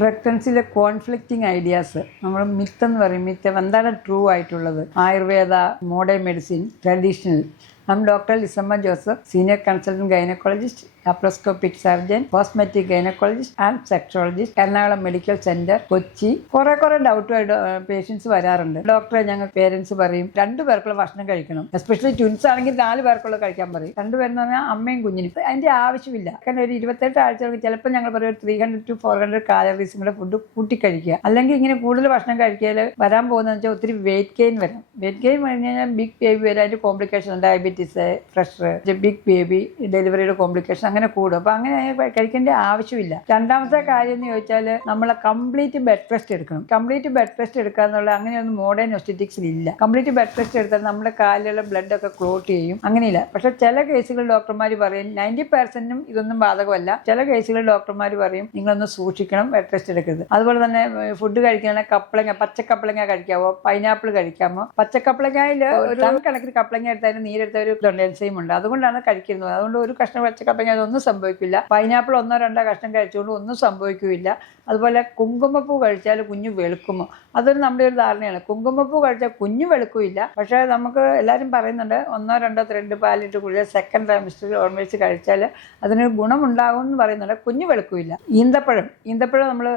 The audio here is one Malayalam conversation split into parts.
പ്രഗ്നൻസിയിലെ കോൺഫ്ലിക്റ്റിംഗ് ഐഡിയാസ് നമ്മൾ മിത്ത് എന്ന് പറയും. മിത്ത് എന്താണ് ട്രൂ ആയിട്ടുള്ളത്? Ayurveda, modern medicine, traditional. Doctor Lissamma Joseph, senior consultant gynaecologist, laparoscopic surgeon, cosmetic gynaecologist and sexologist, Ernakulam medical centre, Kochi. കുറെ ഡൗട്ടുമായിട്ട് പേഷ്യൻസ് വരാറുണ്ട്. ഡോക്ടറെ ഞങ്ങൾ പേരൻസ് പറയും 2 പേർക്കുള്ള ഭക്ഷണം കഴിക്കണം, എസ്പെഷ്യലി ട്വിൻസ് ആണെങ്കിൽ 4 പേർക്കുള്ള കഴിക്കാൻ പറയും. 2 പേരെന്ന് പറഞ്ഞാൽ അമ്മയും കുഞ്ഞിനും. അതിന്റെ ആവശ്യമില്ല. കാരണം ഒരു 28 ആഴ്ച ചിലപ്പോൾ ഞങ്ങൾ പറയും 300 to 400 കാലറീസിന്റെ ഫുഡ് കൂട്ടി കഴിക്കുക. അല്ലെങ്കിൽ ഇങ്ങനെ കൂടുതൽ ഭക്ഷണം കഴിക്കാൽ വരാൻ പോകുന്നതെന്ന് വെച്ചാൽ ഒത്തിരി വെയിറ്റ് ഗെയിൻ വരാം. വെയിറ്റ് ഗെയിൻ കഴിഞ്ഞ് കഴിഞ്ഞാൽ ബിഗ് ബേബി വരാൻ അതിന്റെ complication, diabetes, pressure, big baby, ഡെലിവറിയുടെ കോംപ്ലിക്കേഷൻ അങ്ങനെ കൂടും. അപ്പൊ അങ്ങനെ കഴിക്കേണ്ട ആവശ്യമില്ല. രണ്ടാമത്തെ കാര്യം എന്ന് ചോദിച്ചാൽ നമ്മളെ കംപ്ലീറ്റ് ബെഡ് റെസ്റ്റ് എടുക്കണം. കംപ്ലീറ്റ് ബെഡ് റെസ്റ്റ് എടുക്കുക എന്നുള്ള അങ്ങനെയൊന്നും മോഡേൺ ഒസ്റ്ററ്റിക്സിൽ ഇല്ല. കംപ്ലീറ്റ് ബെഡ് റെസ്റ്റ് എടുത്താൽ നമ്മുടെ കാലിലുള്ള ബ്ലഡ് ഒക്കെ ക്ലോട്ട് ചെയ്യും. അങ്ങനെയില്ല. പക്ഷെ ചില കേസുകളിൽ ഡോക്ടർമാർ പറയും 90% ഇതൊന്നും ബാധകമല്ല. ചില കേസുകളിൽ ഡോക്ടർമാർ പറയും നിങ്ങളൊന്ന് സൂക്ഷിക്കണം, ബെഡ് റെസ്റ്റ് എടുക്കരുത്. അതുപോലെ തന്നെ ഫുഡ് കഴിക്കണ കപ്പളങ്ങ, പച്ചക്കപ്പളങ്ങ കഴിക്കാമോ, പൈനാപ്പിൾ കഴിക്കാമോ? പച്ചക്കപ്പളങ്ങയിൽ ഒരു കണക്കിന് കപ്പളങ്ങ എടുത്തതിന് നീരെടുത്ത ഒരു എൻസൈം ഉണ്ട്, അതുകൊണ്ടാണ് കഴിക്കുന്നത്. അതുകൊണ്ട് ഒരു കഷ്ണം പച്ചക്കപ്പളങ്ങ അതൊന്നും സംഭവിക്കില്ല. പൈനാപ്പിൾ 1-2 കഷ്ണം കഴിച്ചുകൊണ്ട് ഒന്നും സംഭവിക്കില്ല. അതുപോലെ കുങ്കുമപ്പൂ കഴിച്ചാൽ കുഞ്ഞു വെളുക്കുമോ? അതൊരു നമ്മുടെ ഒരു ധാരണയാണ്. കുങ്കുമപ്പൂ കഴിച്ചാൽ കുഞ്ഞു വെളുക്കില്ല. പക്ഷേ നമുക്ക് എല്ലാവരും പറയുന്നുണ്ട് 1-2 ത്രെഡ് പാലിട്ട് കുടിച്ചാൽ സെക്കൻഡ് ട്രൈമസ്റ്ററിൽ ഓൾമോസ്റ്റ് കഴിച്ചാൽ അതിനൊരു ഗുണമുണ്ടാകും എന്ന് പറയുന്നുണ്ട്. കുഞ്ഞു വെളുക്കില്ല. ഈന്തപ്പഴം നമ്മൾ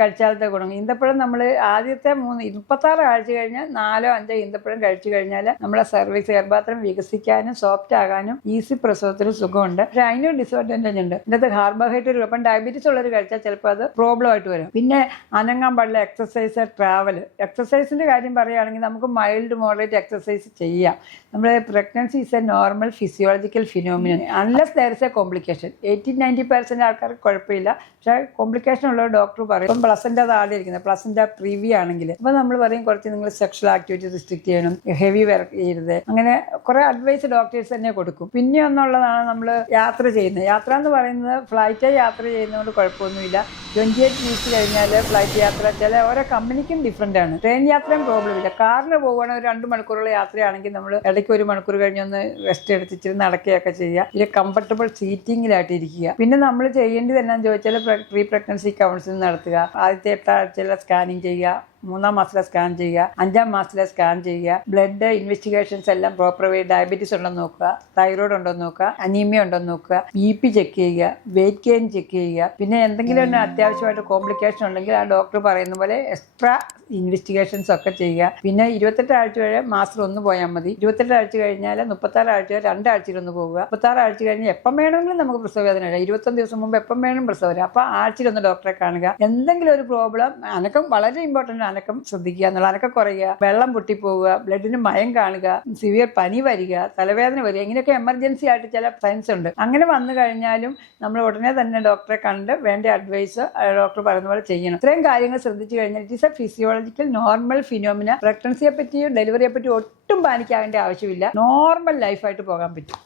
കഴിച്ചാലത്തെ ഗുണം. ഈന്തപ്പഴം നമ്മൾ ആദ്യത്തെ 26 ആഴ്ച കഴിഞ്ഞ് 4-5 ഈന്തപ്പഴം കഴിച്ചു കഴിഞ്ഞാൽ നമ്മുടെ സർവീസ് ഗർഭാത്രം വികസിക്കാനും സോഫ്റ്റ് ആകാനും ഈസി പ്രസവത്തിന് സുഖമുണ്ട്. പക്ഷെ അതിനൊരു ഡിസഡ്വാൻറ്റേജ് ഉണ്ട്. ഇതിനകത്ത് കാർബോഹൈഡ്രേറ്റ്. അപ്പം ഡയബറ്റീസ് ഉള്ളവർ കഴിച്ചാൽ ചിലപ്പോൾ അത് പ്രോബ്ലം ആയിട്ട് വരും. പിന്നെ അനങ്ങാൻ പാടില്ല, എക്സസൈസ്, ട്രാവൽ. എക്സസൈസിന്റെ കാര്യം പറയുകയാണെങ്കിൽ നമുക്ക് മൈൽഡ് മോഡറേറ്റ് എക്സസൈസ് ചെയ്യാം. നമ്മുടെ pregnancy is A normal physiological phenomenon unless there is A complication. 80-90% ആൾക്കാർക്ക് കുഴപ്പമില്ല. പക്ഷേ കോംപ്ലിക്കേഷൻ ഉള്ള ഡോക്ടർ പറയും ഇപ്പം പ്ലസന്റ് താഴെ ഇരിക്കുന്നത്, പ്ലസന്റ് പ്രീവി ആണെങ്കിൽ അപ്പോൾ നമ്മൾ പറയും കുറച്ച് നിങ്ങൾ സെക്ഷൽ ആക്ടിവിറ്റി റിസ്ട്രിക്ട് ചെയ്യണം, ഹെവി വർക്ക് ചെയ്യരുത്. അങ്ങനെ കുറെ അഡ്വൈസ് ഡോക്ടേഴ്സ് തന്നെ കൊടുക്കും. പിന്നെ ഒന്നുള്ളതാണ് നമ്മൾ യാത്ര ചെയ്യുന്നത്. യാത്ര എന്ന് പറയുന്നത് ഫ്ലൈറ്റ് യാത്ര ചെയ്യുന്നതുകൊണ്ട് കുഴപ്പമൊന്നുമില്ല. 28 വീക്സ് കഴിഞ്ഞാൽ ഫ്ലൈറ്റ് യാത്ര ചില ഓരോ കമ്പനിക്കും ഡിഫറെൻ്റ് ആണ്. ട്രെയിൻ യാത്രയും പ്രോബ്ലം ഇല്ല. കാറിൽ പോകുകയാണെങ്കിൽ ഒരു 2 മണിക്കൂറുള്ള യാത്രയാണെങ്കിൽ നമ്മൾ ഇടയ്ക്ക് 1 മണിക്കൂർ കഴിഞ്ഞൊന്ന് റെസ്റ്റ് എടുത്തിട്ട് നടക്കുകയൊക്കെ ചെയ്യുക. ഇത് കംഫർട്ടബിൾ സീറ്റിങ്ങിലായിട്ട് ഇരിക്കുക. പിന്നെ നമ്മൾ ചെയ്യേണ്ടത് എന്നാന്ന് ചോദിച്ചാൽ പ്രീ പ്രഗ്നൻസി കൗൺസിലിംഗ് നടത്തുക. ആദ്യത്തെ 8 ആഴ്ചയിലെ സ്കാനിങ് ചെയ്യുക, 3-ാം മാസത്തിലെ സ്കാൻ ചെയ്യുക, 5-ാം മാസത്തിലെ സ്കാൻ ചെയ്യുക. ബ്ലഡ് ഇൻവെസ്റ്റിഗേഷൻസ് എല്ലാം പ്രോപ്പർ വേ. ഡയബറ്റീസ് ഉണ്ടോന്ന് നോക്കുക, തൈറോയ്ഡ് ഉണ്ടോന്ന് നോക്കുക, അനീമിയ ഉണ്ടോന്ന് നോക്കുക, BP ചെക്ക് ചെയ്യുക, വെയിറ്റ് ഗെയിൻ ചെക്ക് ചെയ്യുക. പിന്നെ എന്തെങ്കിലും അത്യാവശ്യമായിട്ട് കോംപ്ലിക്കേഷൻ ഉണ്ടെങ്കിൽ ആ ഡോക്ടർ പറയുന്ന പോലെ എക്സ്ട്രാ ഇൻവെസ്റ്റിഗേഷൻസ് ഒക്കെ ചെയ്യുക. പിന്നെ 28 ആഴ്ച വരെ മാസത്തിൽ 1 പോയാൽ മതി. 28 ആഴ്ച കഴിഞ്ഞാൽ 36 ആഴ്ച വരെ 2 ആഴ്ചയിലൊന്ന് പോവുക. 36 ആഴ്ച കഴിഞ്ഞ് എപ്പം വേണമെങ്കിലും നമുക്ക് പ്രസവവേദന വരാം. 21 ദിവസം മുമ്പ് എപ്പം വേണം പ്രസവം വരാം. അപ്പോൾ ആഴ്ചയിലൊന്ന് ഡോക്ടറെ കാണുക. എന്തെങ്കിലും ഒരു പ്രോബ്ലം, അനക്കം വളരെ ഇമ്പോർട്ടൻ്റ്, അനക്കം ശ്രദ്ധിക്കുക എന്നുള്ള, അനക്കം കുറയുക, വെള്ളം പൊട്ടിപ്പോവുക, ബ്ലഡിന് മയം കാണുക, സിവിയർ പനി വരിക, തലവേദന വരിക, ഇങ്ങനെയൊക്കെ എമർജൻസി ആയിട്ട് ചില സൈൻസ് ഉണ്ട്. അങ്ങനെ വന്നു കഴിഞ്ഞാലും നമ്മൾ ഉടനെ തന്നെ ഡോക്ടറെ കണ്ട് വേണ്ട അഡ്വൈസ് ഡോക്ടർ പറയുന്ന പോലെ ചെയ്യണം. ഇത്രയും കാര്യങ്ങൾ ശ്രദ്ധിച്ചു കഴിഞ്ഞാൽ it is a physiological normal phenomena. പ്രഗ്നൻസിയെ പറ്റിയും ഡെലിവറിയെ പറ്റിയും ഒട്ടും പാനിക്കാവേണ്ട ആവശ്യമില്ല. നോർമൽ ലൈഫായിട്ട് പോകാൻ പറ്റും.